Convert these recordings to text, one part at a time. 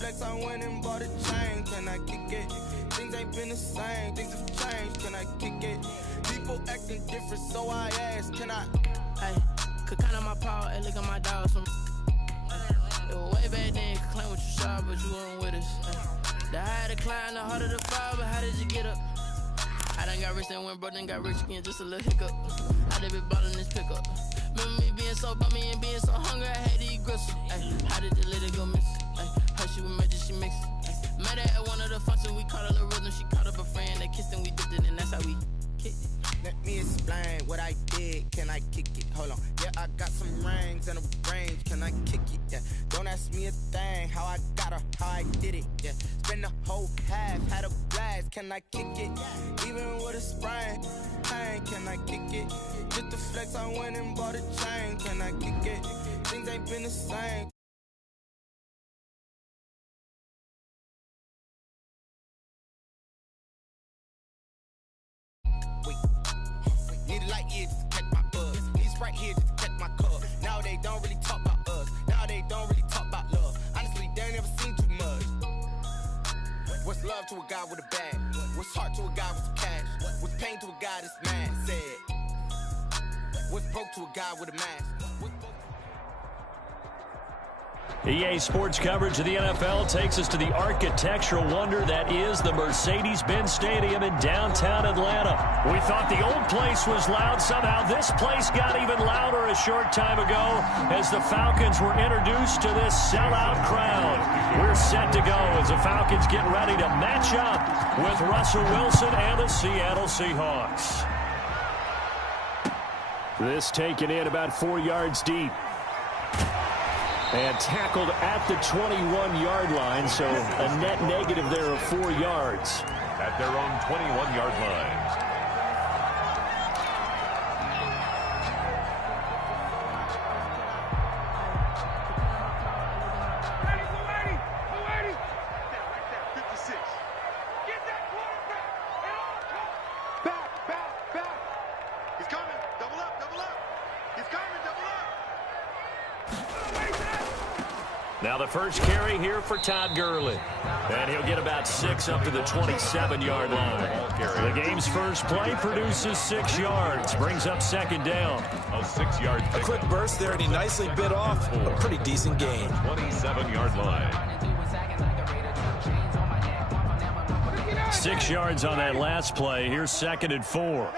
flex, I went and bought a chain. Can I kick it? Things ain't been the same. Things have changed. Can I kick it? People acting different, so I ask, can I? Hey, could count on my power, hey, look at my dogs. It was way back then, could claim what you saw, but you weren't with us. The higher the climb, the harder the fall, but how did you get up? I done got rich and went broke, then got rich again, just a little hiccup. I done been ballin' this pickup. Remember me being so bummy and being so hungry, I had to eat gristle. Ay, how did the lady go miss? Ay, how she was magic, she mixed. Met her at one of the functions, we caught a little rhythm, she caught up a friend, they kissed and we dipped it, and that's how we kicked it. Let me explain what I did. Can I kick it? Hold on. Yeah, I got some rings and a range. Can I kick it? Yeah. Don't ask me a thing. How I got her, how I did it. Yeah. Spend the whole half, had a blast. Can I kick it? Even with a sprain. Pain, can I kick it? Just the flex, I went and bought a chain. Can I kick it? Things ain't been the same. Need a light year just to catch my buzz. Need Sprite here just to catch my cup. Now they don't really talk about us. Now they don't really talk about love. Honestly, they ain't never seen too much. What's love to a guy with a bag? What's heart to a guy with some cash? What's pain to a guy that's mad? Said. What's broke to a guy with a mask? EA Sports coverage of the NFL takes us to the architectural wonder that is the Mercedes-Benz Stadium in downtown Atlanta. We thought the old place was loud. Somehow this place got even louder a short time ago as the Falcons were introduced to this sellout crowd. We're set to go as the Falcons get ready to match up with Russell Wilson and the Seattle Seahawks. This taken in about 4 yards deep. And tackled at the 21-yard line, so a net negative there of 4 yards. At their own 21-yard line. Now the first carry here for Todd Gurley. And he'll get about 6 up to the 27-yard line. The game's first play produces 6 yards. Brings up second down. A 6-yard A quick burst there, and he nicely bit off a pretty decent gain. 27-yard line. 6 yards on that last play. Here's 2nd and 4.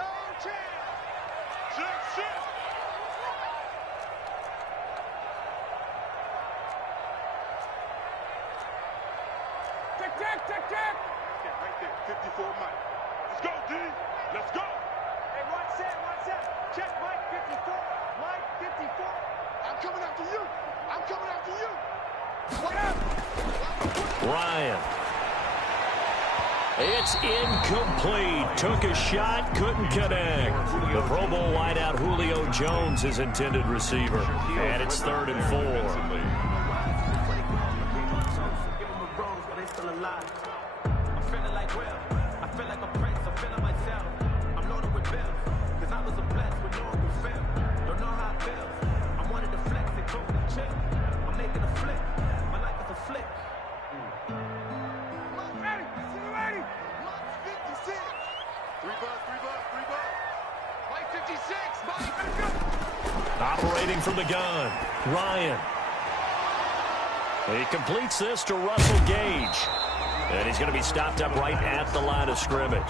Ryan. It's incomplete. Took a shot, couldn't connect. The Pro Bowl wideout Julio Jones is intended receiver. And it's 3rd and 4. Operating from the gun, Ryan. He completes this to Russell Gage. And he's going to be stopped up right at the line of scrimmage.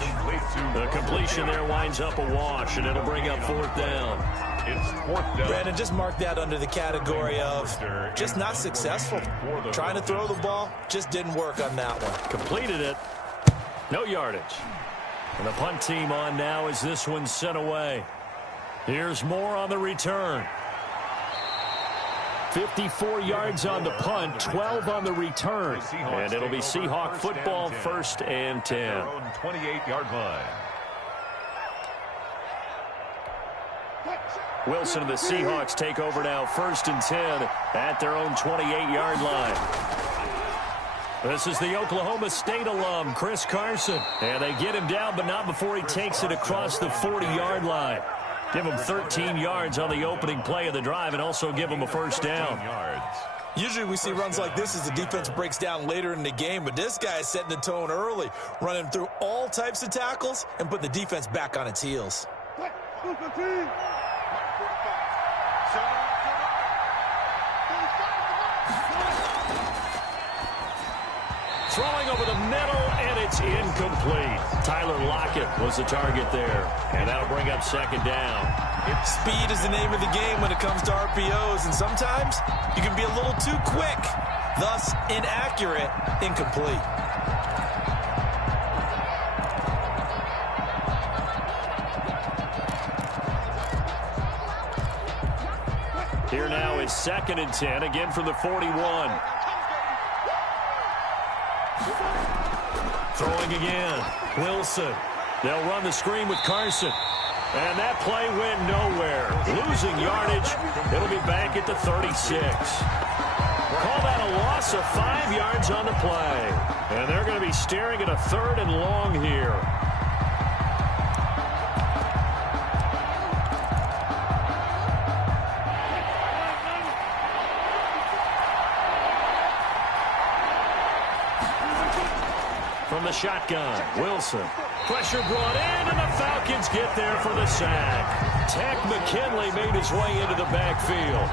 The completion there winds up a wash, and it'll bring up 4th down. It's 4th down. Brandon, just mark that under the category of just not successful. Trying to throw the ball, just didn't work on that one. Completed it. No yardage. And the punt team on now as this one's sent away. Here's more on the return. 54 yards on the punt, 12 on the return. And it'll be Seahawk football, 1st and 10. Their own 28-yard line. Wilson and the Seahawks take over now, 1st and 10 at their own 28-yard line. This is the Oklahoma State alum, Chris Carson. And they get him down, but not before he takes it across the 40-yard line. Give him 13 yards on the opening play of the drive and also give him a 1st down. Usually we see runs like this as the defense breaks down later in the game, but this guy is setting the tone early, running through all types of tackles and putting the defense back on its heels. Throwing over the middle, and it's incomplete. Tyler Lockett was the target there, and that'll bring up second down. Speed is the name of the game when it comes to RPOs, and sometimes you can be a little too quick, thus inaccurate, incomplete. Here now is 2nd and 10, again from the 41. Throwing again. Wilson. They'll run the screen with Carson. And that play went nowhere. Losing yardage. It'll be back at the 36. Call that a loss of 5 yards on the play. And they're going to be staring at a 3rd and long here. From the shotgun, Wilson. Pressure brought in, and the Falcons get there for the sack. Tech McKinley made his way into the backfield.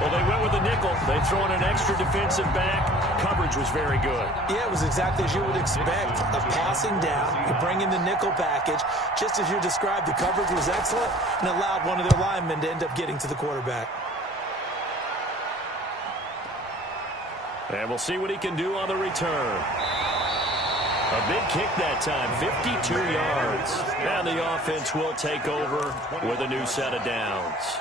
Well, they went with the nickel. They throw in an extra defensive back. Coverage was very good. Yeah, it was exactly as you would expect. A passing down. You bring in the nickel package. Just as you described, the coverage was excellent and allowed one of their linemen to end up getting to the quarterback. And we'll see what he can do on the return. A big kick that time, 52 yards. And the offense will take over with a new set of downs.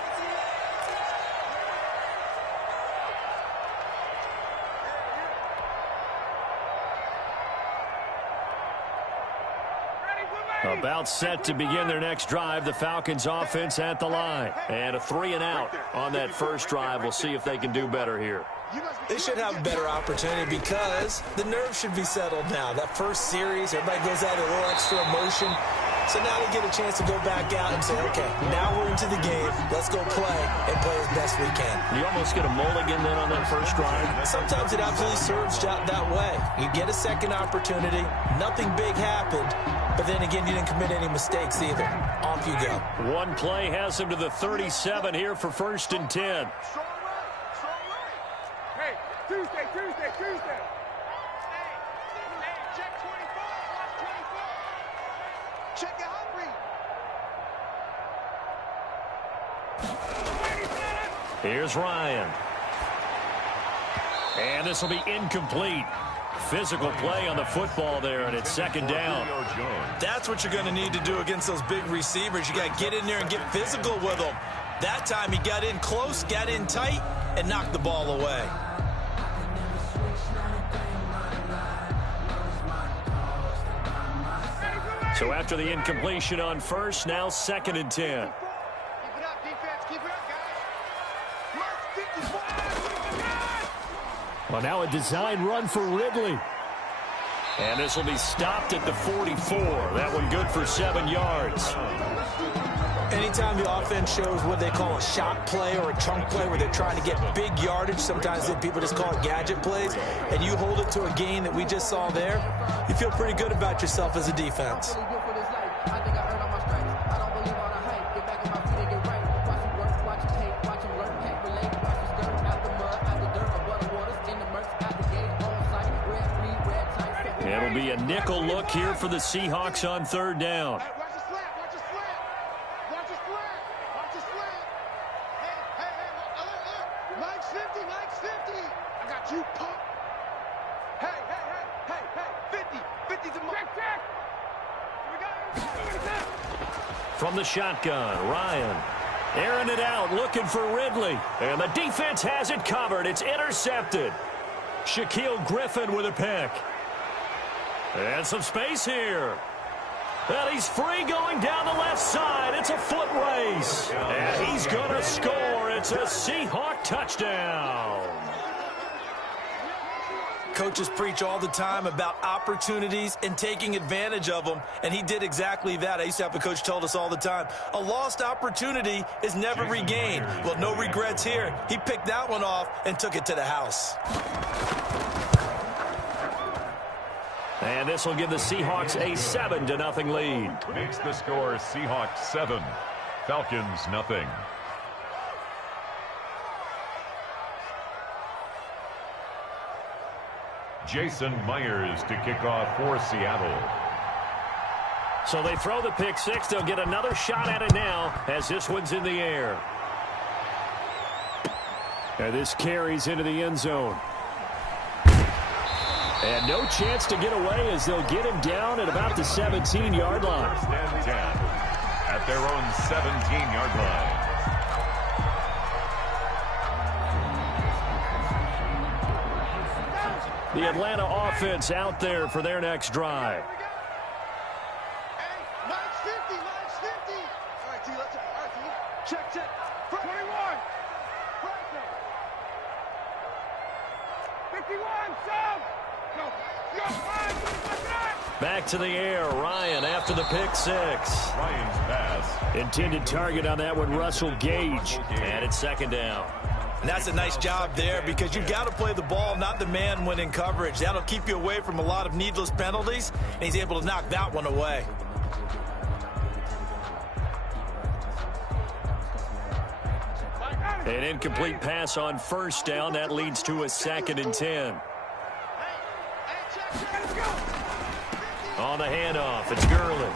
About set to begin their next drive, the Falcons offense at the line. And a 3-and-out on that first drive. We'll see if they can do better here. They should have a better opportunity because the nerves should be settled now. That first series, everybody goes out with a little extra emotion. So now they get a chance to go back out and say, okay, now we're into the game. Let's go play and play as best we can. You almost get a mulligan then on that first drive. Sometimes it absolutely serves out that way. You get a second opportunity. Nothing big happened. But then again, you didn't commit any mistakes either. Off you go. One play has him to the 37 here for 1st and 10. Tuesday. Hey, check 24. Watch 24. Check your hungry. Here's Ryan. And this will be incomplete. Physical play on the football there, and it's 2nd down. That's what you're going to need to do against those big receivers. You got to get in there and get physical with them. That time he got in close, got in tight, and knocked the ball away. So after the incompletion on first, now 2nd and 10. Keep it up, defense. Keep it up, guys. Well, now a design run for Ridley. And this will be stopped at the 44. That one good for 7 yards. Anytime the offense shows what they call a shot play or a chunk play where they're trying to get big yardage, sometimes people just call it gadget plays, and you hold it to a gain that we just saw there, you feel pretty good about yourself as a defense. It'll be a nickel look here for the Seahawks on 3rd down. From the shotgun, Ryan airing it out, looking for Ridley. And the defense has it covered. It's intercepted. Shaquille Griffin with a pick. And some space here. And he's free going down the left side. It's a foot race. And he's going to score. It's a Seahawk touchdown. Coaches preach all the time about opportunities and taking advantage of them, and he did exactly that. I used to have a coach told us all the time, a lost opportunity is never regained. Well, no regrets here. He picked that one off and took it to the house. And this will give the Seahawks a 7-0 lead. Makes the score Seahawks 7, Falcons nothing. Jason Myers to kick off for Seattle. So they throw the pick six. They'll get another shot at it now as this one's in the air. And this carries into the end zone. And no chance to get away as they'll get him down at about the 17-yard line. First and 10 at their own 17-yard line. The Atlanta offense out there for their next drive. Hey, mine's 50, mine's 50. All right, T, let's, all right, T. Check, check. 21. Right there. 51, Sam. Go. Back to the air, Ryan after the pick six. Ryan's pass. Intended target on that one, Russell Gage. And it's second down. And that's a nice job there because you've got to play the ball, not the man when in coverage. That'll keep you away from a lot of needless penalties, and he's able to knock that one away. An incomplete pass on first down. That leads to a 2nd and 10. On the handoff, it's Gurley.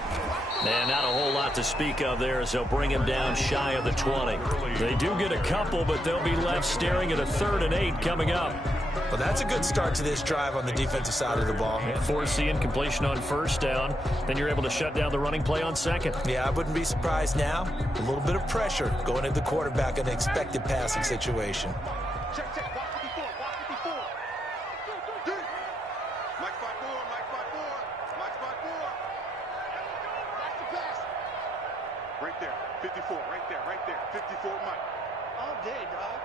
And not a whole lot to speak of there as they'll bring him down shy of the 20. They do get a couple, but they'll be left staring at a 3rd and 8 coming up. Well, that's a good start to this drive on the defensive side of the ball. Force the incompletion on first down. Then you're able to shut down the running play on second. Yeah, I wouldn't be surprised now. A little bit of pressure going into the quarterback in an expected passing situation. Check, check. Watch 54, watch 54. Mike spot 4, Mike spot 4, Mike spot 4. Watch the pass. Right there, 54, right there, right there. 54, Mike. All day, dog.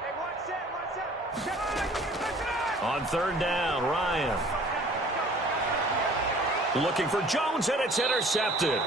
Hey, watch that, watch that. Come on, you can touch it. On 3rd down, Ryan. Looking for Jones, and it's intercepted.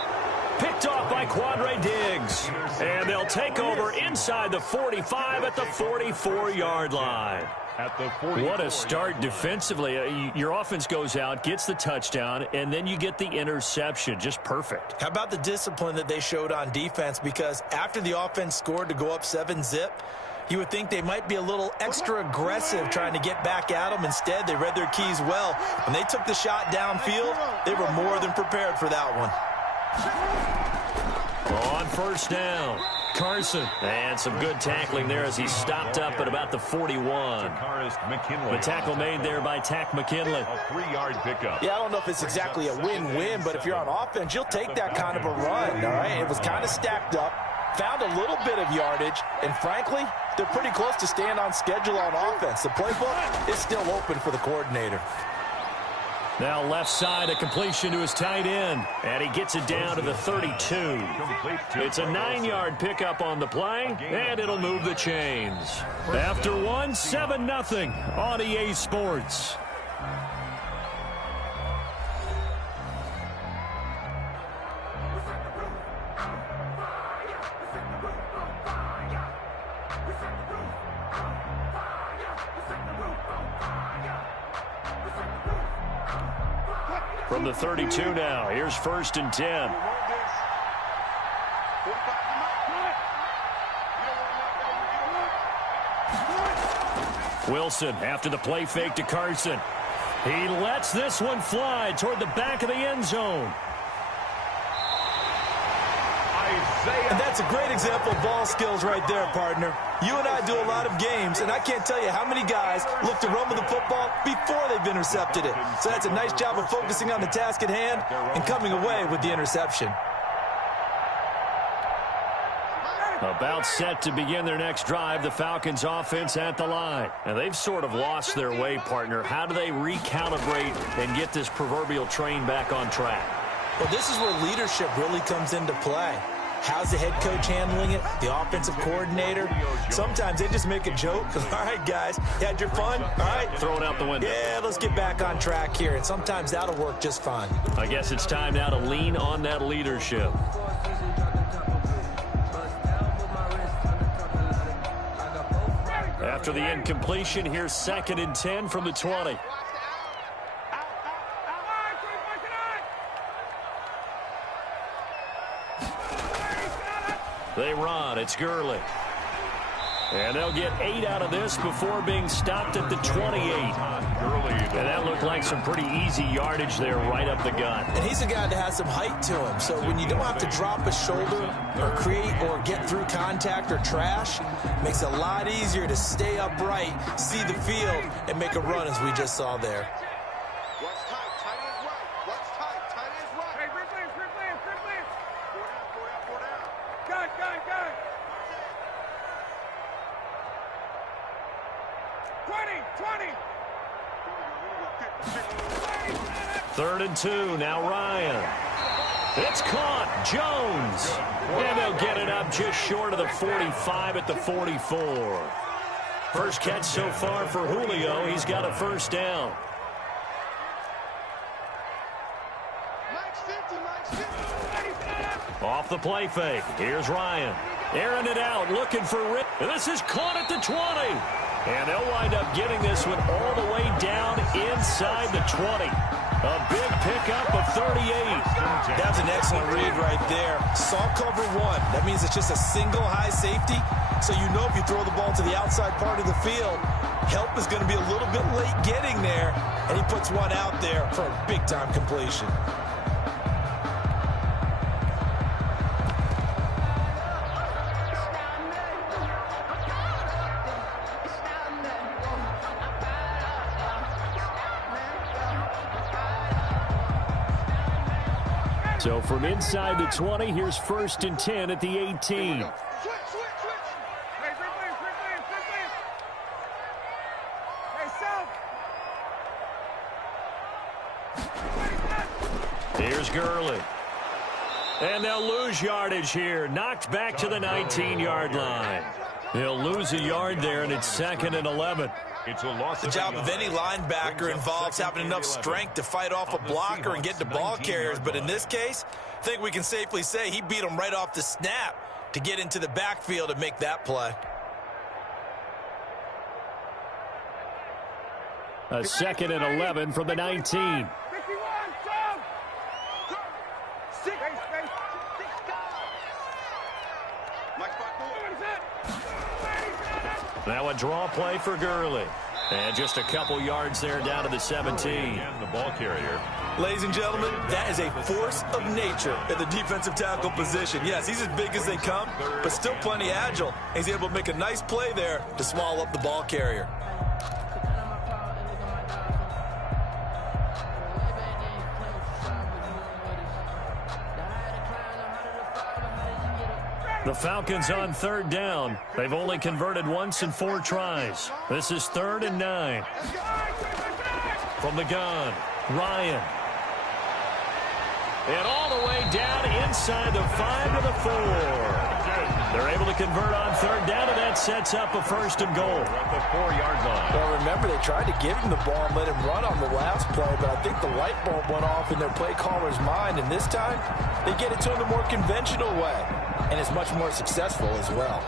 Picked off by Quandre Diggs. And they'll take over inside the 45 at the 44-yard line. At the 44. What a start defensively. Your offense goes out, gets the touchdown, and then you get the interception. Just perfect. How about the discipline that they showed on defense? Because after the offense scored to go up 7-zip, you would think they might be a little extra aggressive trying to get back at them. Instead, they read their keys well. When they took the shot downfield, they were more than prepared for that one. On first down, Carson. And some good tackling there as he stopped up at about the 41. The tackle made there by Tack McKinley. A 3-yard pickup. Yeah, I don't know if it's exactly a win-win, but if you're on offense, you'll take that kind of a run, all right? It was kind of stacked up, found a little bit of yardage, and frankly, they're pretty close to staying on schedule on offense. The playbook is still open for the coordinator. Now left side, a completion to his tight end, and he gets it down to the 32. It's a 9-yard pickup on the play, and it'll move the chains. After one, 7-0 on EA Sports. From the 32 now, here's 1st and 10. Wilson after the play fake to Carson. He lets this one fly toward the back of the end zone. And that's a great example of ball skills right there, partner. You and I do a lot of games, and I can't tell you how many guys look to run with the football before they've intercepted it. So that's a nice job of focusing on the task at hand and coming away with the interception. About set to begin their next drive, the Falcons offense at the line. And they've sort of lost their way, partner. How do they recalibrate and get this proverbial train back on track? Well, this is where leadership really comes into play. How's the head coach handling it? The offensive coordinator? Sometimes they just make a joke. All right, guys, you had your fun? All right. Throw it out the window. Yeah, let's get back on track here, and sometimes that'll work just fine. I guess it's time now to lean on that leadership. After the incompletion, here's 2nd and 10 from the 20. They run. It's Gurley. And they'll get 8 out of this before being stopped at the 28. And that looked like some pretty easy yardage there right up the gut. And he's a guy that has some height to him. So when you don't have to drop a shoulder or create or get through contact or trash, it makes it a lot easier to stay upright, see the field, and make a run as we just saw there. What's tight? Tight is right. What's tight? Tight is right. Hey, grip lane. Go down. Gun. 20. 3rd and 2. Now Ryan. It's caught. Jones. And they'll get it up just short of the 45 at the 44. First catch so far for Julio. He's got a first down. Off the play fake. Here's Ryan. Airing it out, looking for Rick. This is caught at the 20. And they'll wind up getting this one all the way down inside the 20. A big pickup of 38. That's an excellent read right there. Saw cover 1. That means it's just a single high safety. So you know if you throw the ball to the outside part of the field, help is going to be a little bit late getting there. And he puts one out there for a big-time completion. So from inside the 20, here's 1st and 10 at the 18. Switch. Hey, grip lane. Hey, south. Here's Gurley. And they'll lose yardage here. Knocked back to the 19-yard line. They'll lose a yard there, and it's 2nd and 11. It's a loss. The job of any linebacker involves having enough strength to fight off a blocker and get to ball carriers. But in this case, I think we can safely say he beat him right off the snap to get into the backfield and make that play. A 2nd and 11 from the 19. 51, jump. 6. Mike spot 4. Now a draw play for Gurley. And just a couple yards there down to the 17. And the ball carrier. Ladies and gentlemen, that is a force of nature at the defensive tackle position. Yes, he's as big as they come, but still plenty agile. He's able to make a nice play there to swallow up the ball carrier. The Falcons on 3rd down. They've only converted once in 4 tries. This is 3rd and 9. From the gun, Ryan. And all the way down inside the 5 to the 4. They're able to convert on 3rd down, and that sets up a 1st and goal. At the 4-yard line. Well, remember, they tried to give him the ball and let him run on the last play, but I think the light bulb went off in their play caller's mind, and this time they get it to him the more conventional way, and it's much more successful as well.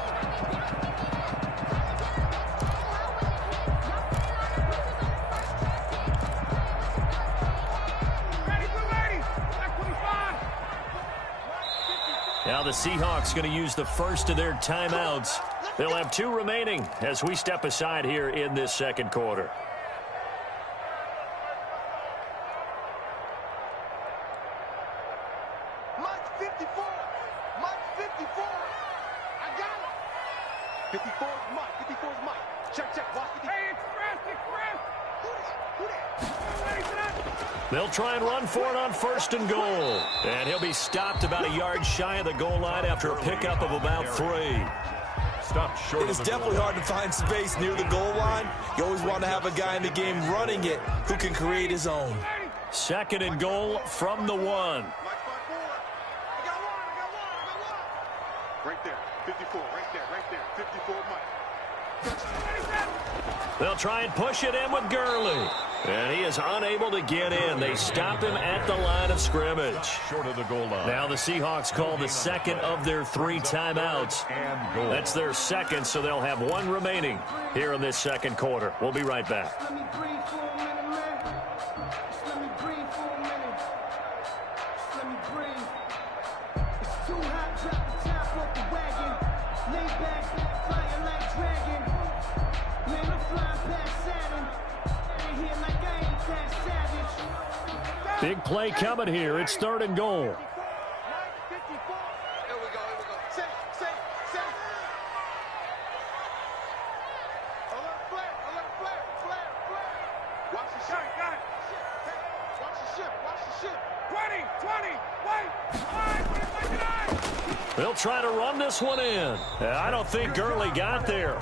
Now the Seahawks going to use the first of their timeouts. They'll have 2 remaining as we step aside here in this 2nd quarter. Mike 54. Mike 54. I got it. 54 is Mike. 54 is Mike. Check. Watch 54. Hey, express. Who that? They'll try and run for it on 1st and goal. And he'll be stopped about a yard shy of the goal line after a pickup of about 3. Stopped short. It is definitely hard to find space near the goal line. You always want to have a guy in the game running it who can create his own. 2nd and goal from the 1. Mike spot 4. I got one. Right there. 54. Right there. Right there. 54 Mike. They'll try and push it in with Gurley. And he is unable to get in. They stop him at the line of scrimmage. Short of the goal line. Now the Seahawks call the second of their 3 timeouts. That's their second, so they'll have 1 remaining here in this second quarter. We'll be right back. Let me breathe for a minute, man. Just let me breathe for a minute. Just let me breathe. It's too hot, drop the top off the wagon. Lay back, flying like dragon. Man, I'm flying past Saturn. Ain't here like I ain't that savage. Big play coming here. It's 3rd and goal. Here we go. Safe. Alert flare. Watch the ship. Watch the ship. 20, wait. They'll try to run this one in. I don't think Gurley got there.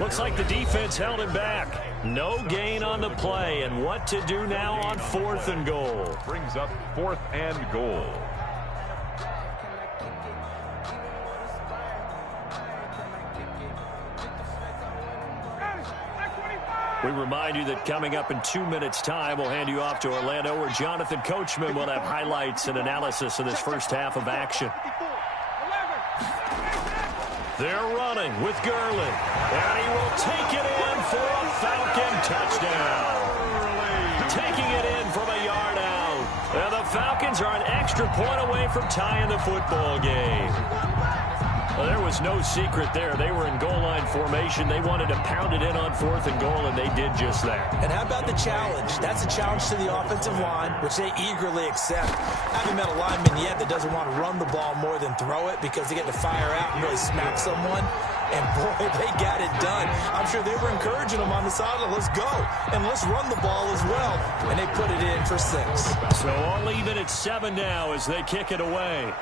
Looks like the defense held him back. No gain on the play, and what to do now on 4th and goal. Brings up 4th and goal. We remind you that coming up in 2 minutes' time, we'll hand you off to Orlando, where Jonathan Coachman will have highlights and analysis of this first half of action. They're running with Gurley, and he will take it in for a Falcon touchdown. Taking it in from a yard out. And the Falcons are an extra point away from tying the football game. Well, there was no secret there. They were in goal line formation. They wanted to pound it in on 4th and goal, and they did just that. And how about the challenge? That's a challenge to the offensive line, which they eagerly accept. I haven't met a lineman yet that doesn't want to run the ball more than throw it because they get to fire out and really smack someone. And, boy, they got it done. I'm sure they were encouraging them on the sideline. Let's go. And let's run the ball as well. And they put it in for 6. So all even at 7 now as they kick it away.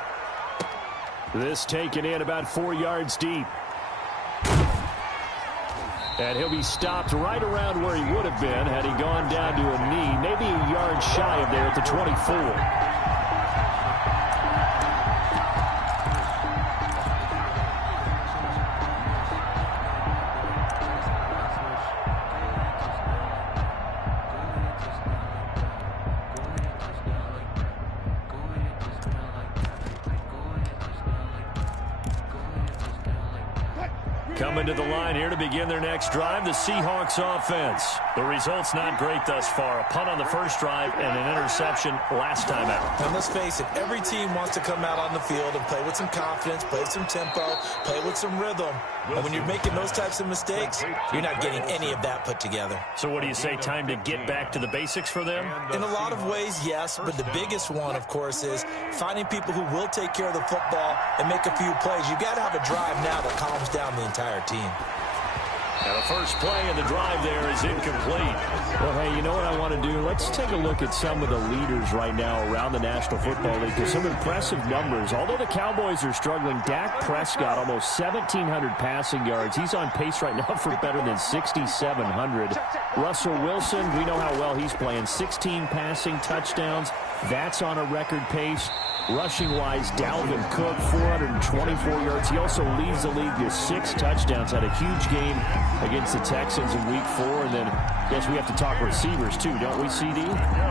This taken in about 4 yards deep. And he'll be stopped right around where he would have been had he gone down to a knee, maybe a yard shy of there at the 24. Coming to the line here to begin their next drive, the Seahawks offense. The result's not great thus far. A punt on the first drive and an interception last time out. And let's face it, every team wants to come out on the field and play with some confidence, play with some tempo, play with some rhythm. And when you're making those types of mistakes, you're not getting any of that put together. So what do you say, time to get back to the basics for them? In a lot of ways, yes, but the biggest one, of course, is finding people who will take care of the football and make a few plays. You've got to have a drive now that calms down the entire team. Now the first play in the drive there is incomplete. Well, hey, you know what I want to do? Let's take a look at some of the leaders right now around the National Football League. There's some impressive numbers. Although the Cowboys are struggling, Dak Prescott, almost 1,700 passing yards. He's on pace right now for better than 6,700. Russell Wilson, we know how well he's playing. 16 passing touchdowns. That's on a record pace. Rushing-wise, Dalvin Cook, 424 yards. He also leads the league with 6 touchdowns. Had a huge game against the Texans in Week 4. And then, I guess we have to talk receivers, too, don't we, CD?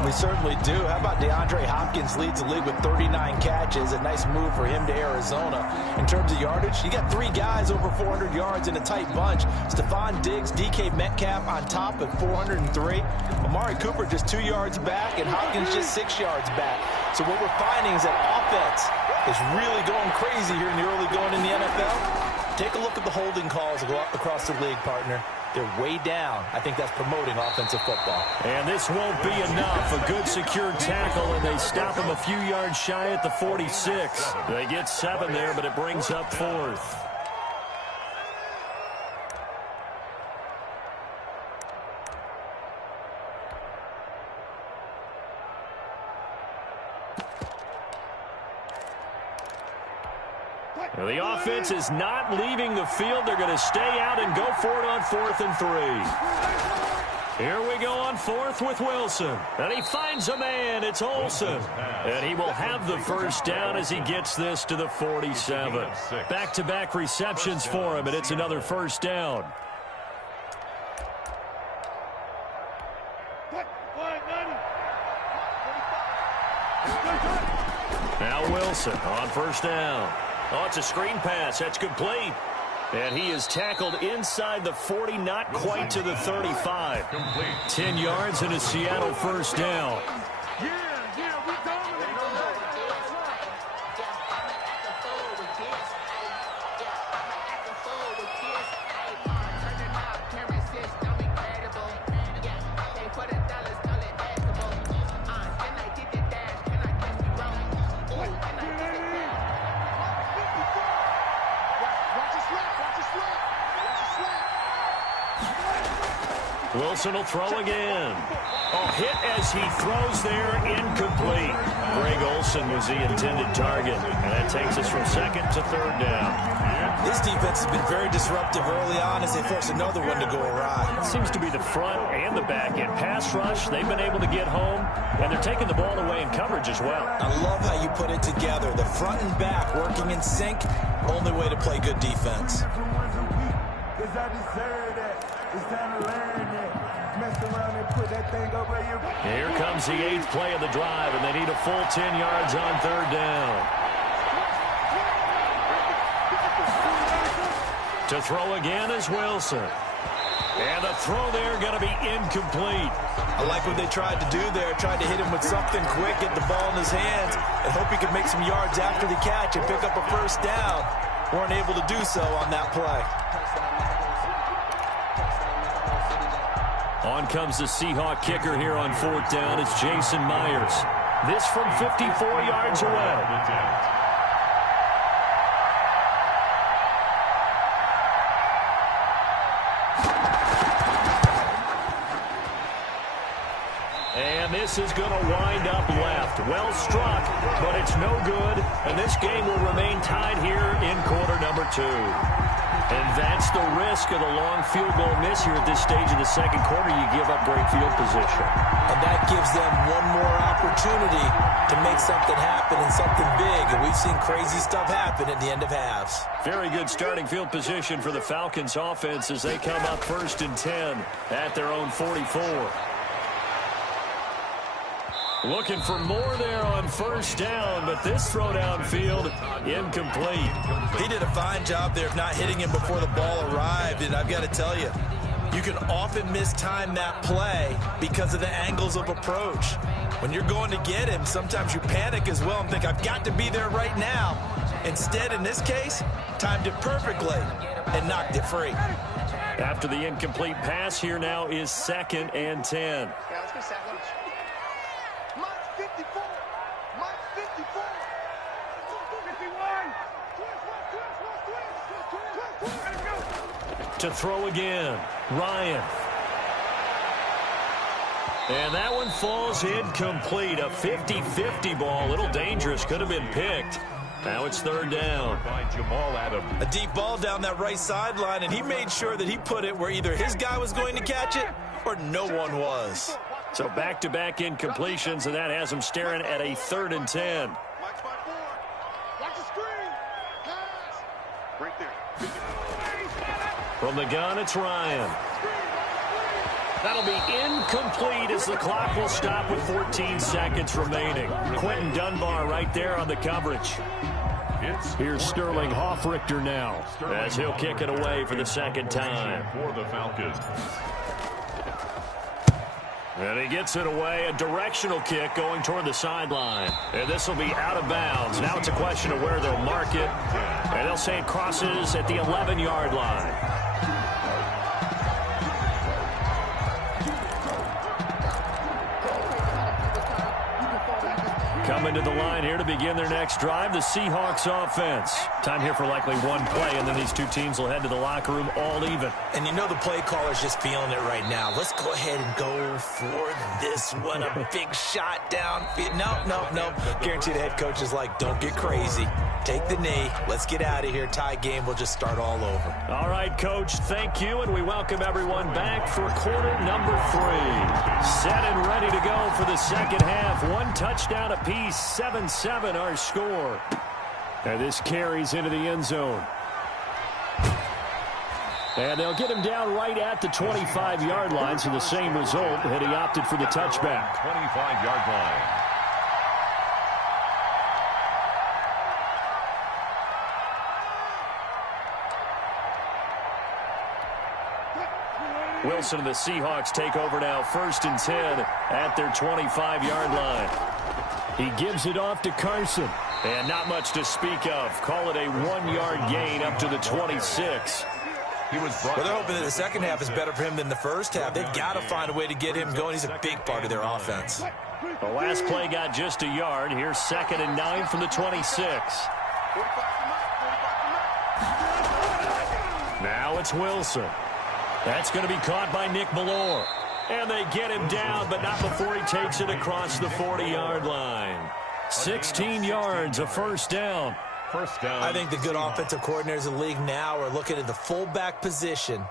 We certainly do. How about DeAndre Hopkins leads the league with 39 catches? A nice move for him to Arizona. In terms of yardage, you got 3 guys over 400 yards in a tight bunch. Stephon Diggs, DK Metcalf on top at 403. Amari Cooper just 2 yards back, and Hopkins just 6 yards back. So what we're finding is that offense is really going crazy here in the early going in the NFL. Take a look at the holding calls across the league, partner. They're way down. I think that's promoting offensive football. And this won't be enough. A good secured tackle, and they stop him a few yards shy at the 46. They get 7 there, but it brings up 4th. The offense is not leaving the field. They're going to stay out and go for it on 4th and 3. Here we go on fourth with Wilson. And he finds a man. It's Olsen. And he will have the first down as he gets this to the 47. Back-to-back receptions for him, and it's another first down. Now Wilson on first down. Oh, it's a screen pass. That's complete. And he is tackled inside the 40, not quite to the 35. 10 yards and a Seattle first down. Wilson will throw again. Oh, hit as he throws there, incomplete. Greg Olsen was the intended target, and that takes us from second to third down. This defense has been very disruptive early on as they force another one to go awry. It seems to be the front and the back end. Pass rush, they've been able to get home, and they're taking the ball away in coverage as well. I love how you put it together. The front and back working in sync, only way to play good defense. Here comes the 8th play of the drive, and they need a full 10 yards on third down. To throw again is Wilson. And the throw there going to be incomplete. I like what they tried to do there. Tried to hit him with something quick, get the ball in his hands, and hope he could make some yards after the catch and pick up a first down. Weren't able to do so on that play. On comes the Seahawk kicker here on fourth down. It's Jason Myers. This from 54 yards away. And this is going to wind up left. Well struck, but it's no good. And this game will remain tied here in quarter number 2. And that's the risk of the long field goal miss here at this stage of the second quarter. You give up great field position. And that gives them one more opportunity to make something happen and something big. And we've seen crazy stuff happen at the end of halves. Very good starting field position for the Falcons offense as they come up 1st and 10 at their own 44. Looking for more there on first down, but this throw downfield incomplete. He did a fine job there of not hitting him before the ball arrived, and I've got to tell you, you can often mistime that play because of the angles of approach. When you're going to get him, sometimes you panic as well and think, I've got to be there right now. Instead, in this case, timed it perfectly and knocked it free. After the incomplete pass, here now is 2nd and 10. Yeah, let's go second. Mark 54. Mark 54. 51. To throw again, Ryan. And that one falls incomplete. A 50-50 ball, a little dangerous, could have been picked. Now it's 3rd down. A deep ball down that right sideline, and he made sure that he put it where either his guy was going to catch it or no one was. So back-to-back incompletions, and that has him staring at a 3rd and 10. From the gun, it's Ryan. That'll be incomplete as the clock will stop with 14 seconds remaining. Quentin Dunbar right there on the coverage. Here's Sterling Hoffrichter now as he'll kick it away for the 2nd time. For the Falcons. And he gets it away, a directional kick going toward the sideline. And this will be out of bounds. Now it's a question of where they'll mark it. And they'll say it crosses at the 11-yard line. Coming to the line here to begin their next drive, the Seahawks offense. Time here for likely one play, and then these two teams will head to the locker room all even. And you know the play caller's just feeling it right now. Let's go ahead and go for this one. A big shot down. No. Guarantee the head coach is like, don't get crazy. Take the knee. Let's get out of here. Tie game. We'll just start all over. All right, Coach, thank you, and we welcome everyone back for quarter number 3. Set and ready to go for the second half. One touchdown apiece, 7-7 our score. And this carries into the end zone. And they'll get him down right at the 25-yard line, so the same result, and he opted for the touchback. 25-yard line. Wilson and the Seahawks take over now, 1st and 10 at their 25-yard line. He gives it off to Carson. And not much to speak of. Call it a 1-yard gain up to the 26. Well, they're hoping that the second half is better for him than the first half. They've got to find a way to get him going. He's a big part of their offense. The last play got just a yard. Here's 2nd and 9 from the 26. Now it's Wilson. That's going to be caught by Nick Ballore. And they get him down, but not before he takes it across the 40-yard line. 16 yards, a first down. First down. I think the good offensive coordinators in the league now are looking at the fullback position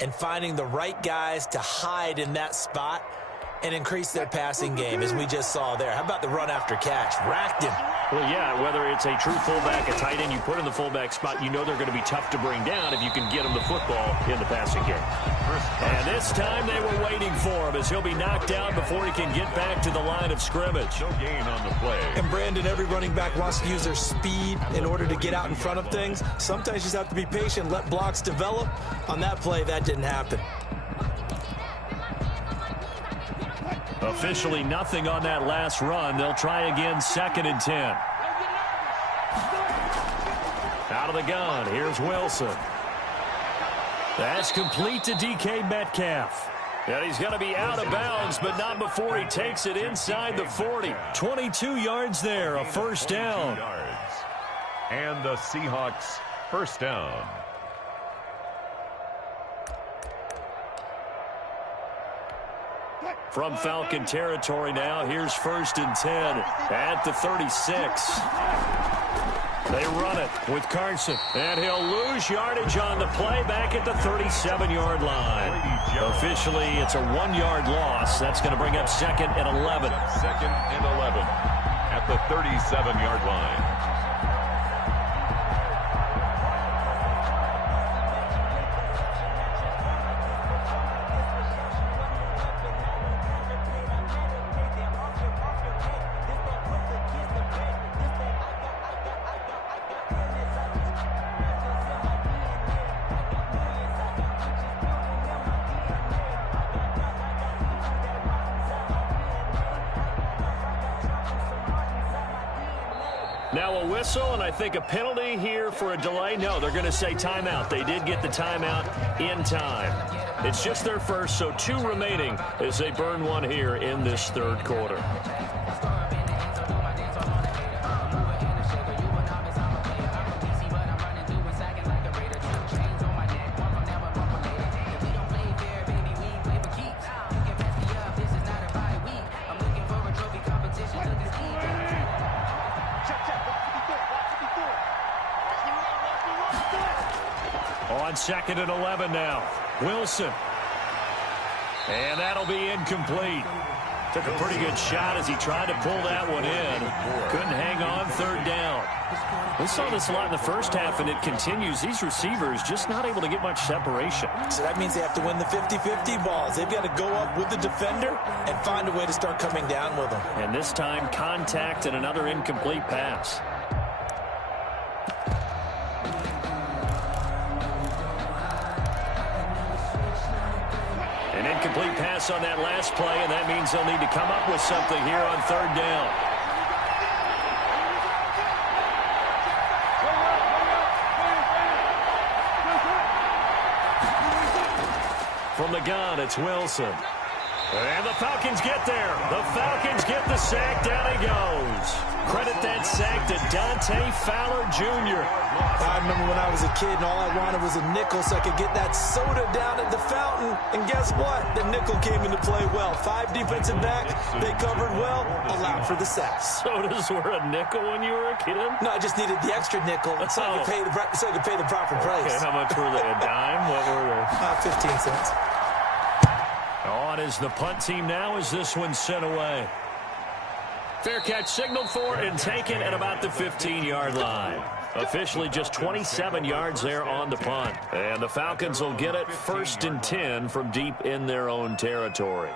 and finding the right guys to hide in that spot and increase their passing game, as we just saw there. How about the run after catch? Racked him. Well, yeah, whether it's a true fullback, a tight end you put in the fullback spot, you know they're going to be tough to bring down if you can get them the football in the passing game. And this time they were waiting for him as he'll be knocked out before he can get back to the line of scrimmage. No gain on the play. And, Brandon, every running back wants to use their speed in order to get out in front of things. Sometimes you just have to be patient, let blocks develop. On that play, that didn't happen. Officially nothing on that last run. They'll try again, 2nd and 10. Out of the gun, here's Wilson. That's complete to DK Metcalf. And he's going to be out of bounds, but not before he takes it inside the 40. 22 yards there, a first down. And the Seahawks first down. From Falcon territory now, here's 1st and 10 at the 36. They run it with Carson, and he'll lose yardage on the play back at the 37-yard line. Officially, it's a 1-yard loss. That's going to bring up 2nd and 11. 2nd and 11 at the 37-yard line. Now a whistle, and I think a penalty here for a delay. No, they're going to say timeout. They did get the timeout in time. It's just their first, so 2 remaining as they burn one here in this 3rd quarter. On 2nd and 11 now. Wilson. And that'll be incomplete. Took a pretty good shot as he tried to pull that one in. Couldn't hang on, 3rd down. We saw this a lot in the first half, and it continues. These receivers just not able to get much separation. So that means they have to win the 50-50 balls. They've got to go up with the defender and find a way to start coming down with them. And this time, contact and another incomplete pass. An incomplete pass on that last play, and that means they'll need to come up with something here on 3rd down. From the gun, it's Wilson. And the Falcons get there. The Falcons get the sack. Down he goes. Credit that sack to Dante Fowler Jr. I remember when I was a kid and all I wanted was a nickel so I could get that soda down at the fountain. And guess what? The nickel came into play well. 5 defensive back. They covered well. Allowed for the sacks. Sodas were a nickel when you were a kid? No, I just needed the extra nickel so I could pay the proper price. Okay, how much were they? A dime? What were they? 15 cents. On is the punt team now as this one's sent away. Fair catch signaled for and taken at about the 15-yard line. Officially just 27 yards there on the punt. And the Falcons will get it 1st and 10 from deep in their own territory.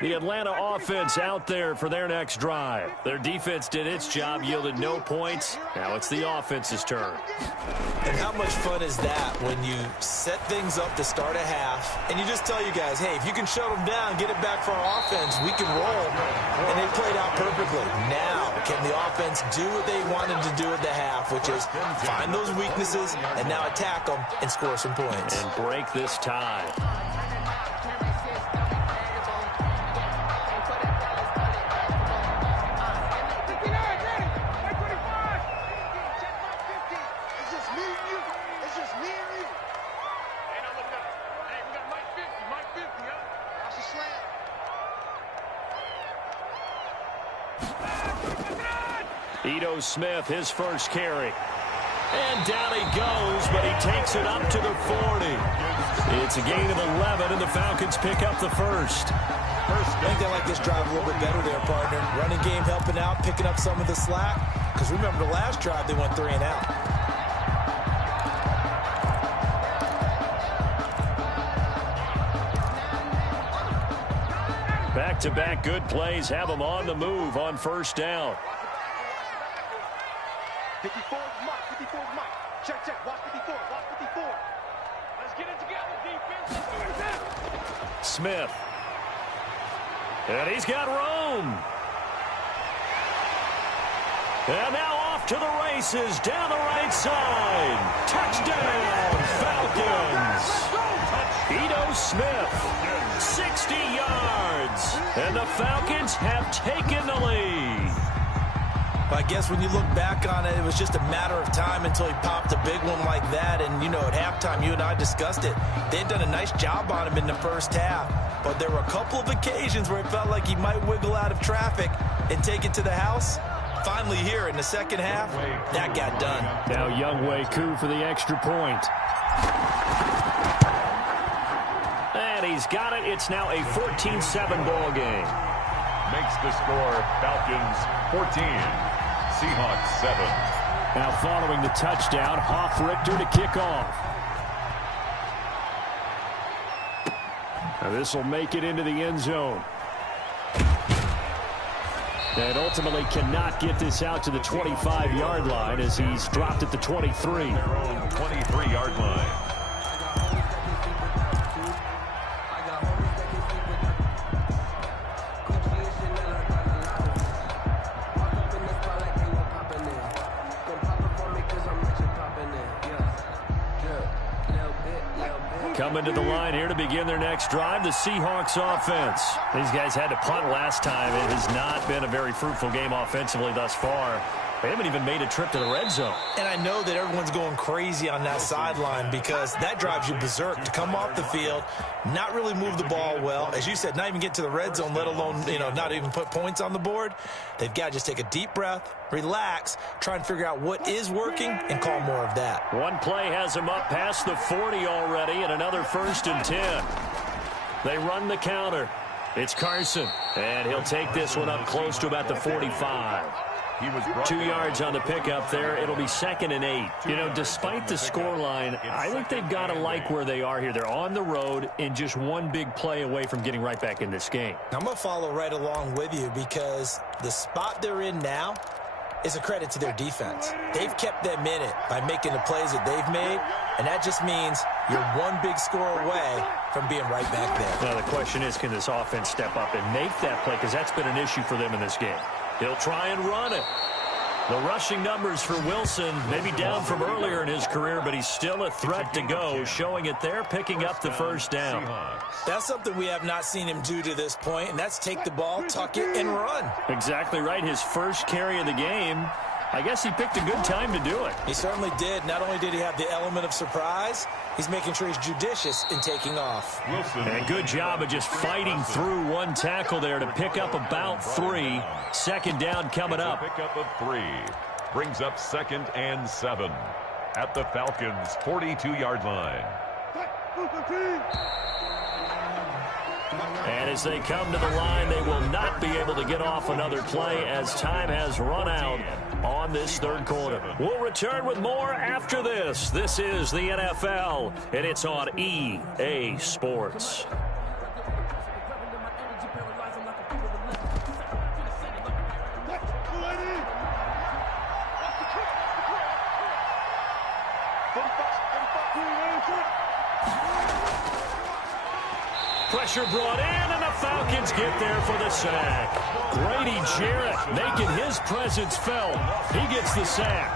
The Atlanta offense out there for their next drive. Their defense did its job, yielded no points. Now it's the offense's turn. And how much fun is that when you set things up to start a half and you just tell you guys, hey, if you can shut them down, get it back for our offense, we can roll. And they played out perfectly. Now, can the offense do what they wanted to do at the half, which is find those weaknesses and now attack them and score some points. And break this tie. Smith, his first carry. And down he goes, but he takes it up to the 40. It's a gain of 11, and the Falcons pick up the first. I think they like this drive a little bit better there, partner. Running game helping out, picking up some of the slack. Because remember, the last drive, they went 3 and out. Back-to-back good plays have them on the move on 1st down. 54 is Mike. 54 is Mike. Check, check. Watch 54. Watch 54. Let's get it together, defense. Smith. And he's got room. And now off to the races down the right side. Touchdown, Falcons. Ito Smith, 60 yards. And the Falcons have taken the lead. I guess when you look back on it, it was just a matter of time until he popped a big one like that. And, you know, at halftime, you and I discussed it. They had done a nice job on him in the first half. But there were a couple of occasions where it felt like he might wiggle out of traffic and take it to the house. Finally here in the second half, that got done. Now Younghoe Koo for the extra point. And he's got it. It's now a 14-7 ball game. Makes the score Falcons 14. Seahawks 7. Now following the touchdown, Hoff-Richter to kick off. Now this will make it into the end zone. And ultimately cannot get this out to the 25-yard line as he's dropped at the 23. Their own 23-yard line. Coming to the line here to begin their next drive, the Seahawks offense. These guys had to punt last time. It has not been a very fruitful game offensively thus far. They haven't even made a trip to the red zone. And I know that everyone's going crazy on that sideline because that drives you berserk to come off the field, not really move the ball well. As you said, not even get to the red zone, let alone, you know, not even put points on the board. They've got to just take a deep breath, relax, try and figure out what is working and call more of that. One play has them up past the 40 already and another 1st and 10. They run the counter. It's Carson, and he'll take this one up close to about the 45. 2 yards on the pickup there. It'll be 2nd and 8. You know, despite the scoreline, I think they've got to like where they are here. They're on the road and just one big play away from getting right back in this game. I'm going to follow right along with you because the spot they're in now, is a credit to their defense. They've kept them in it by making the plays that they've made, and that just means you're one big score away from being right back there. Now the question is, can this offense step up and make that play? Because that's been an issue for them in this game. He'll try and run it. The rushing numbers for Wilson, maybe down from earlier in his career, but he's still a threat to go, showing it there, picking up the first down. That's something we have not seen him do to this point, and that's take the ball, tuck it, and run. Exactly right. His first carry of the game. I guess he picked a good time to do it. He certainly did. Not only did he have the element of surprise, he's making sure he's judicious in taking off. And good job of just fighting through one tackle there to pick up about 3. Second down coming up. Pick up of 3. Brings up 2nd and 7 at the Falcons' 42-yard line. And as they come to the line, they will not be able to get off another play as time has run out on this third quarter. We'll return with more after this. This is the NFL, and it's on EA Sports. Pressure brought in, and the Falcons get there for the sack. Grady Jarrett making his presence felt. He gets the sack.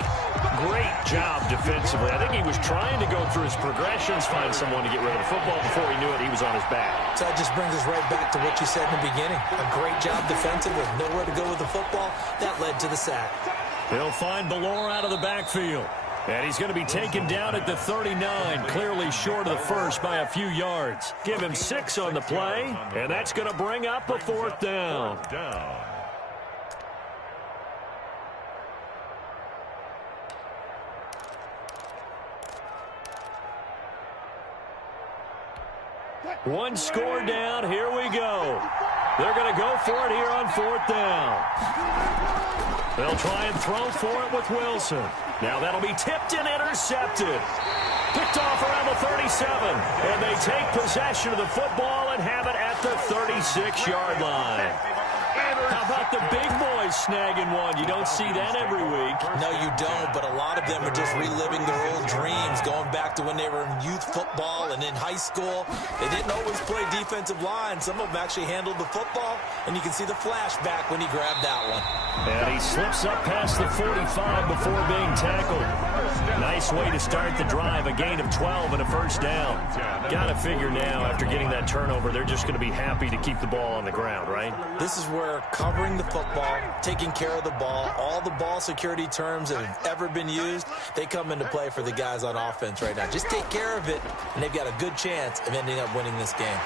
Great job defensively. I think he was trying to go through his progressions, find someone to get rid of the football. Before he knew it, he was on his back. So that just brings us right back to what you said in the beginning. A great job defensively. Nowhere to go with the football. That led to the sack. They'll find Ballore out of the backfield. And he's going to be taken down at the 39, clearly short of the first by a few yards. Give him 6 on the play, and that's going to bring up a 4th down. One score down. Here we go. They're going to go for it here on 4th down. They'll try and throw for it with Wilson. Now that'll be tipped and intercepted. Picked off around the 37. And they take possession of the football and have it at the 36-yard line. How about the big boys snagging one? You don't see that every week. No, you don't, but a lot of them are just reliving their old dreams, going back to when they were in youth football and in high school. They didn't always play defensive line. Some of them actually handled the football, and you can see the flashback when he grabbed that one. And he slips up past the 45 before being tackled. Nice way to start the drive, a gain of 12 and a first down. Got to figure now, after getting that turnover, they're just going to be happy to keep the ball on the ground, right? This is where covering the football, taking care of the ball, all the ball security terms that have ever been used, they come into play for the guys on offense right now. Just take care of it, and they've got a good chance of ending up winning this game.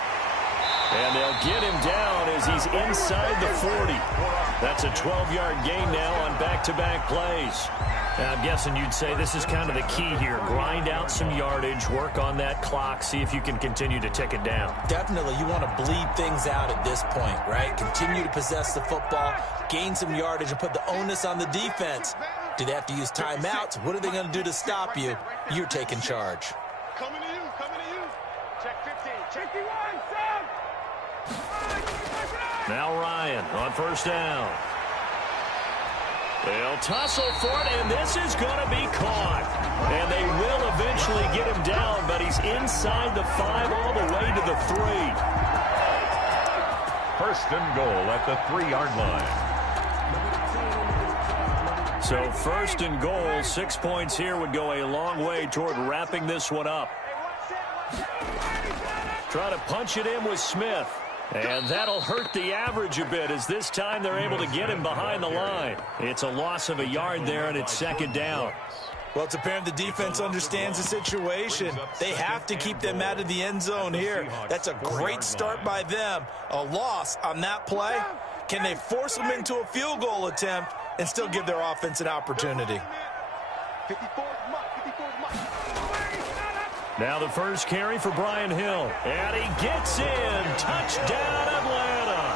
And they'll get him down as he's inside the 40. That's a 12-yard gain now on back-to-back plays. Now, I'm guessing you'd say this is kind of the key here. Grind out some yardage, work on that clock, see if you can continue to tick it down. Definitely. You want to bleed things out at this point, right? Continue to possess the football, gain some yardage, and put the onus on the defense. Do they have to use timeouts? What are they going to do to stop you? You're taking charge. Coming to you, coming to you. Check 15, check 51, Now Ryan on first down. They'll tussle for it, and this is going to be caught. And they will eventually get him down, but he's inside the 5 all the way to the 3. First and goal at the 3-yard line. So first and goal, 6 points here would go a long way toward wrapping this one up. Try to punch it in with Smith. And that'll hurt the average a bit as this time they're able to get him behind the line. It's a loss of a yard there, and it's second down. Well, it's apparent the defense understands the situation. They have to keep them out of the end zone here. That's a great start by them. A loss on that play. Can they force them into a field goal attempt and still give their offense an opportunity? Now the first carry for Brian Hill. And he gets in. Touchdown, Atlanta.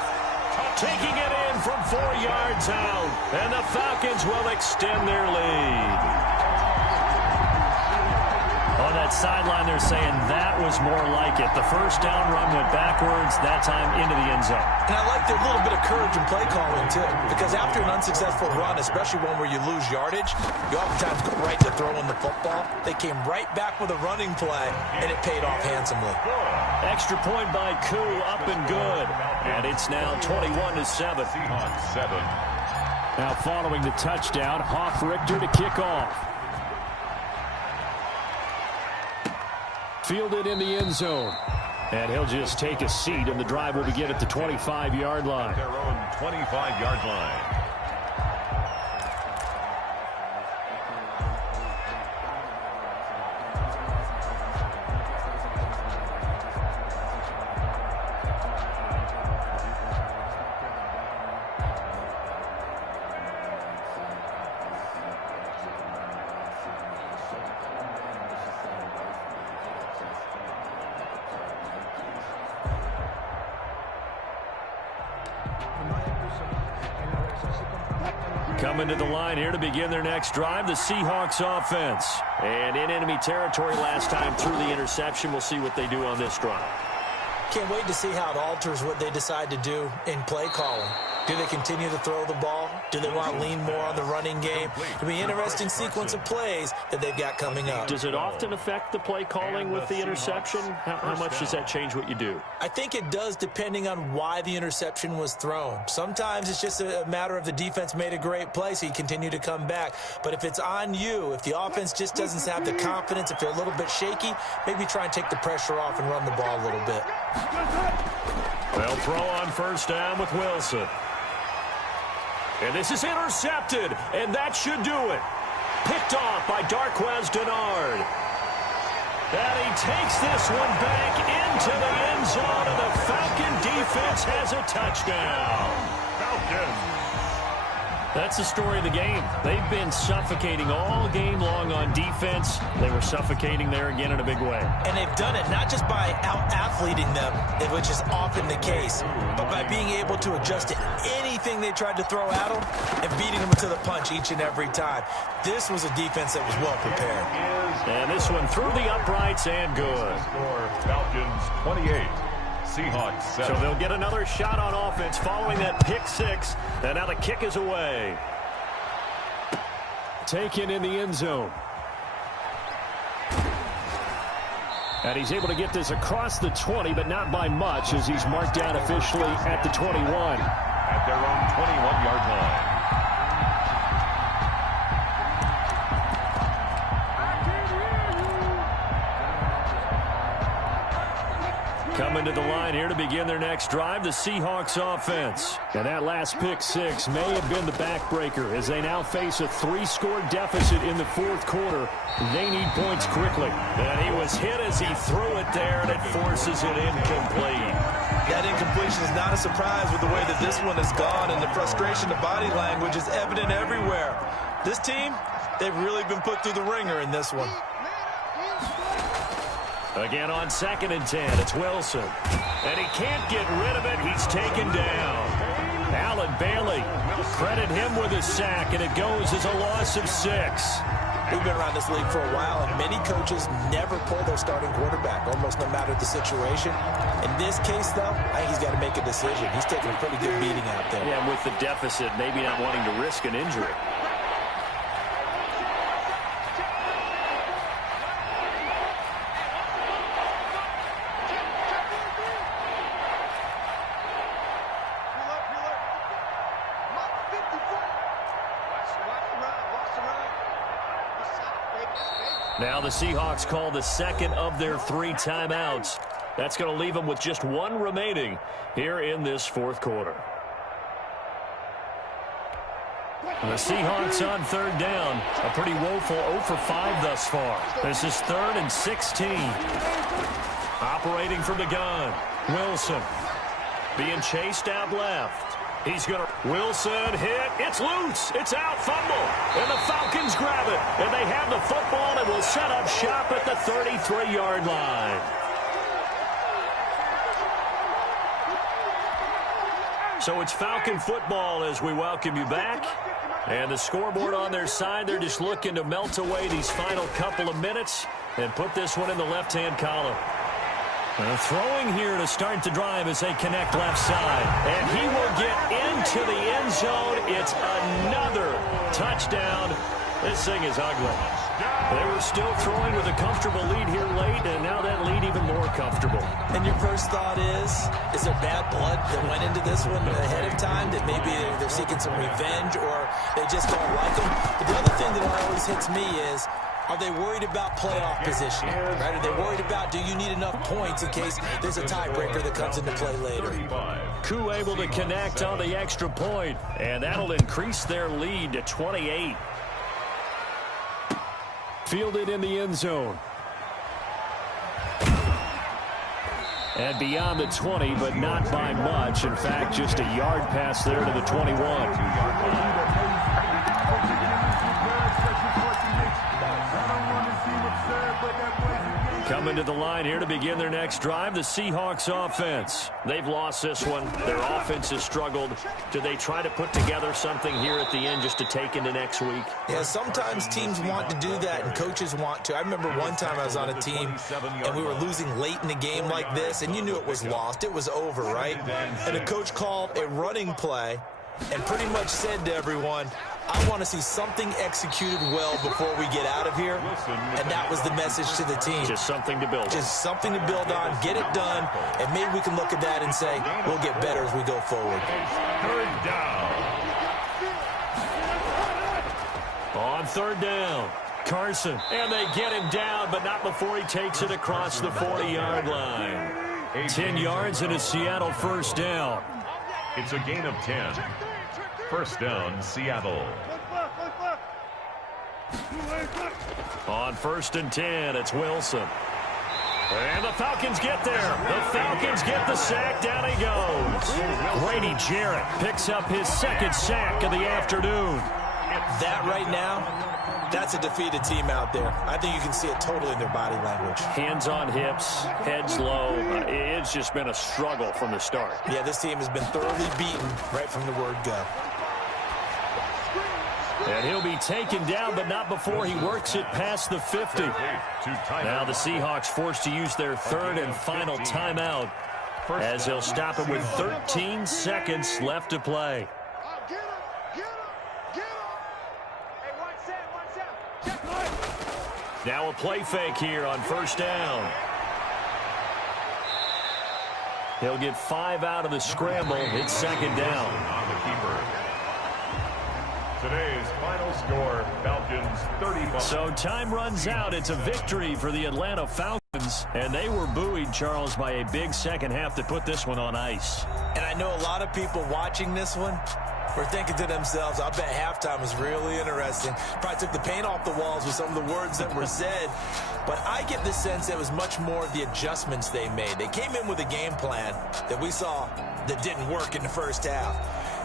Taking it in from 4 yards out. And the Falcons will extend their lead. On that sideline, they're saying that was more like it. The first down run went backwards, that time into the end zone. And I like their little bit of courage in play calling, too, because after an unsuccessful run, especially one where you lose yardage, you oftentimes go right to throwing the football. They came right back with a running play, and it paid off handsomely. Extra point by Koo, up and good. And it's now 21-7. Seahawks 7. Now following the touchdown, Hoff-Richter to kick off. Fielded in the end zone. And he'll just take a seat, and the drive will begin at the 25-yard line. Their own 25-yard line. Coming to the line here to begin their next drive, the Seahawks offense. And in enemy territory last time through the interception. We'll see what they do on this drive. Can't wait to see how it alters what they decide to do in play calling. Do they continue to throw the ball? Do they want to lean more on the running game? It'll be an interesting sequence of plays that they've got coming up. Does it often affect the play calling with the interception? How much does that change what you do? I think it does, depending on why the interception was thrown. Sometimes it's just a matter of the defense made a great play, so you continue to come back. But if it's on you, if the offense just doesn't have the confidence, if they're a little bit shaky, maybe try and take the pressure off and run the ball a little bit. They'll throw on first down with Wilson. And this is intercepted, and that should do it. Picked off by Darquez Denard. And he takes this one back into the end zone, and the Falcon defense has a touchdown. Falcons. That's the story of the game. They've been suffocating all game long on defense. They were suffocating there again in a big way. And they've done it not just by out-athleting them, which is often the case, but by being able to adjust to anything they tried to throw at them and beating them to the punch each and every time. This was a defense that was well prepared. And this one through the uprights and good. Score Falcons 28. Seahawks 7. So they'll get another shot on offense following that pick six. And now the kick is away. Taken in the end zone. And he's able to get this across the 20, but not by much, as he's marked down officially at the 21. At their own 21-yard line. Coming to the line here to begin their next drive, the Seahawks offense. And that last pick six may have been the backbreaker, as they now face a 3-score deficit in the fourth quarter. They need points quickly. And he was hit as he threw it there, and it forces it incomplete. That incompletion is not a surprise with the way that this one has gone, and the frustration, the body language is evident everywhere. This team, they've really been put through the ringer in this one. Again on 2nd and 10, it's Wilson. And he can't get rid of it. He's taken down. Alan Bailey, credit him with a sack, and it goes as a loss of 6. We've been around this league for a while, and many coaches never pull their starting quarterback, almost no matter the situation. In this case, though, I think he's got to make a decision. He's taking a pretty good beating out there. Yeah, and with the deficit, maybe not wanting to risk an injury. Now the Seahawks call the second of their 3 timeouts. That's going to leave them with just 1 remaining here in this fourth quarter. The Seahawks on 3rd down. A pretty woeful 0 for 5 thus far. This is 3rd and 16. Operating from the gun. Wilson being chased out left. He's going to... Wilson hit. It's loose. It's out. Fumble. And the Falcons grab it. And they have the football and will set up shop at the 33-yard line. So it's Falcon football as we welcome you back. And the scoreboard on their side, they're just looking to melt away these final couple of minutes and put this one in the left-hand column. Throwing here to start the drive as they connect left side. And he will get into the end zone. It's another touchdown. This thing is ugly. They were still throwing with a comfortable lead here late, and now that lead even more comfortable. And your first thought is there bad blood that went into this one ahead of time, that maybe they're seeking some revenge or they just don't like them? But the other thing that always hits me is, are they worried about playoff position? Right? Are they worried about, do you need enough points in case there's a tiebreaker that comes into play later? Koo able to connect on the extra point, and that'll increase their lead to 28. Fielded in the end zone. And beyond the 20, but not by much. In fact, just a yard pass there to the 21. Coming to the line here to begin their next drive, the Seahawks offense. They've lost this one. Their offense has struggled. Do they try to put together something here at the end just to take into next week? Yeah, sometimes teams want to do that and coaches want to. I remember one time I was on a team and we were losing late in a game like this, and you knew it was lost. It was over, right? And the coach called a running play and pretty much said to everyone, I want to see something executed well before we get out of here. And that was the message to the team. Just something to build on. Just something to build on, get it done, and maybe we can look at that and say, we'll get better as we go forward. Third down. On third down, Carson. And they get him down, but not before he takes it across the 40-yard line. 10 yards and a Seattle first down. It's a gain of 10. First down, Seattle. On first and 10, it's Wilson. And the Falcons get there. The Falcons get the sack. Down he goes. Grady Jarrett picks up his second sack of the afternoon. That right now, that's a defeated team out there. I think you can see it totally in their body language. Hands on hips, heads low. It's just been a struggle from the start. Yeah, this team has been thoroughly beaten right from the word go. And he'll be taken down, but not before he works it past the 50. Now the Seahawks forced to use their third and final timeout as they'll stop it with 13 seconds left to play. Now a play fake here on first down. He'll get 5 out of the scramble. It's second down. On the keeper. Today's final score, Falcons 35. So time runs out. It's a victory for the Atlanta Falcons. And they were buoyed, Charles, by a big second half to put this one on ice. And I know a lot of people watching this one were thinking to themselves, I bet halftime was really interesting. Probably took the paint off the walls with some of the words that were said. But I get the sense that it was much more the adjustments they made. They came in with a game plan that we saw that didn't work in the first half.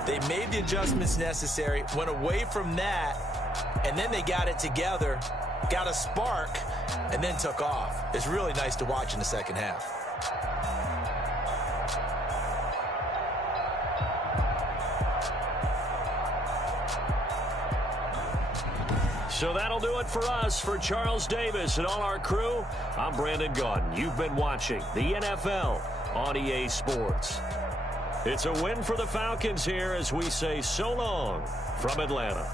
They made the adjustments necessary, went away from that, and then they got it together, got a spark, and then took off. It's really nice to watch in the second half. So that'll do it for us. For Charles Davis and all our crew, I'm Brandon Gaudin. You've been watching the NFL on EA Sports. It's a win for the Falcons here as we say so long from Atlanta.